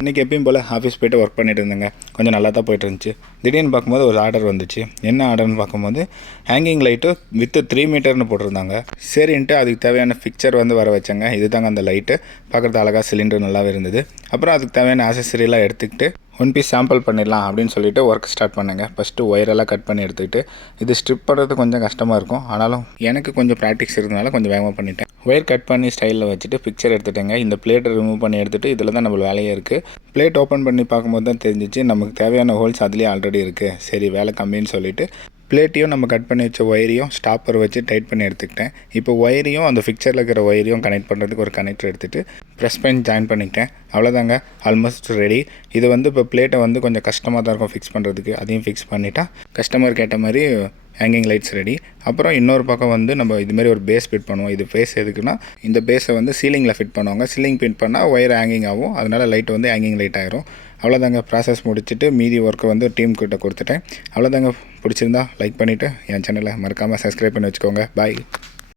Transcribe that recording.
இன்றைக்கி எப்பயும் போல் ஆஃபீஸ் போய்ட்டு ஒர்க் பண்ணிட்டு இருந்தேங்க. கொஞ்சம் நல்லா தான் போய்ட்டு இருந்துச்சு. திடீர்னு பார்க்கும்போது ஒரு ஆர்டர் வந்துச்சு. என்ன ஆர்டர்னு பார்க்கும்போது ஹேங்கிங் லைட்டு வித் 3 மீட்டர்னு போட்டிருந்தாங்க. சரின்ட்டு அதுக்கு தேவையான பிக்சர் வந்து வர வச்சேங்க. இது தாங்க அந்த லைட்டு. பார்க்குறது அழகாக சிலிண்டர் நல்லாவே இருந்தது. அப்புறம் அதுக்கு தேவையான ஆக்சஸரிலாம் எடுத்துக்கிட்டு ஒன் பீஸ் சாம்பிள் பண்ணிடலாம் அப்படின்னு சொல்லிட்டு ஒர்க் ஸ்டார்ட் பண்ணுங்க. ஃபஸ்ட்டு ஒயரெல்லாம் கட் பண்ணி எடுத்துக்கிட்டு, இது ஸ்ட்ரிப் பண்ணுறது கொஞ்சம் கஷ்டமாக இருக்கும். ஆனாலும் எனக்கு கொஞ்சம் ப்ராக்டிக்ஸ் இருந்தனால கொஞ்சம் வேகமாக பண்ணிட்டேன். ஒயர் கட் பண்ணி ஸ்டைலில் வச்சுட்டு பிக்சர் எடுத்துட்டேங்க. இந்த பிளேட்டை ரிமூவ் பண்ணி எடுத்துகிட்டு இதில் தான் நம்ம வேலையே இருக்குது. பிளேட் ஓப்பன் பண்ணி பார்க்கும்போது தான் தெரிஞ்சிச்சு நமக்கு தேவையான ஹோல்ஸ் அதுலேயே ஆல்ரெடி இருக்குது. சரி வேலை கம்மின்னு சொல்லிவிட்டு பிளேட்டையும் நம்ம கட் பண்ணி வச்ச ஒயரையும் ஸ்டாப்பர் வச்சு டைட் பண்ணி எடுத்துக்கிட்டேன். இப்போ ஒயரையும் அந்த ஃபிக்சரில் இருக்கிற ஒயரையும் கனெக்ட் பண்ணுறதுக்கு ஒரு கனெக்டர் எடுத்துகிட்டு ப்ரெஸ் பண்ணி ஜாயின் பண்ணிக்கிட்டேன். அவ்வளோதாங்க, ஆல்மோஸ்ட் ரெடி. இது வந்து இப்போ பிளேட்டை வந்து கொஞ்சம் கஷ்டமாக தான் இருக்கும் ஃபிக்ஸ் பண்ணுறதுக்கு. அதையும் ஃபிக்ஸ் பண்ணிட்டா கஸ்டமர் கேட்ட மாதிரி ஹேங்கிங் லைட்ஸ் ரெடி. அப்புறம் இன்னொரு பக்கம் வந்து நம்ம இதுமாரி ஒரு பேஸ் ஃபிட் பண்ணுவோம். இது பேஸ் எதுக்குன்னா இந்த பேஸை வந்து சீலிங்கில் ஃபிட் பண்ணுவாங்க. சீலிங் ஃபிட் பண்ணால் ஒயர் ஹேங்கிங் ஆகும். அதனால் லைட் வந்து ஹேங்கிங் லைட் ஆகிரும். அவ்வளோதாங்க, ப்ராசஸ் முடிச்சுட்டு மீதி ஒர்க்கை வந்து டீம் கிட்ட கொடுத்துட்டேன். அவ்வளோதாங்க, பிடிச்சிருந்தா லைக் பண்ணிவிட்டு என் சேனலை மறக்காமல் சப்ஸ்கிரைப் பண்ணி வச்சுக்கோங்க. பாய்.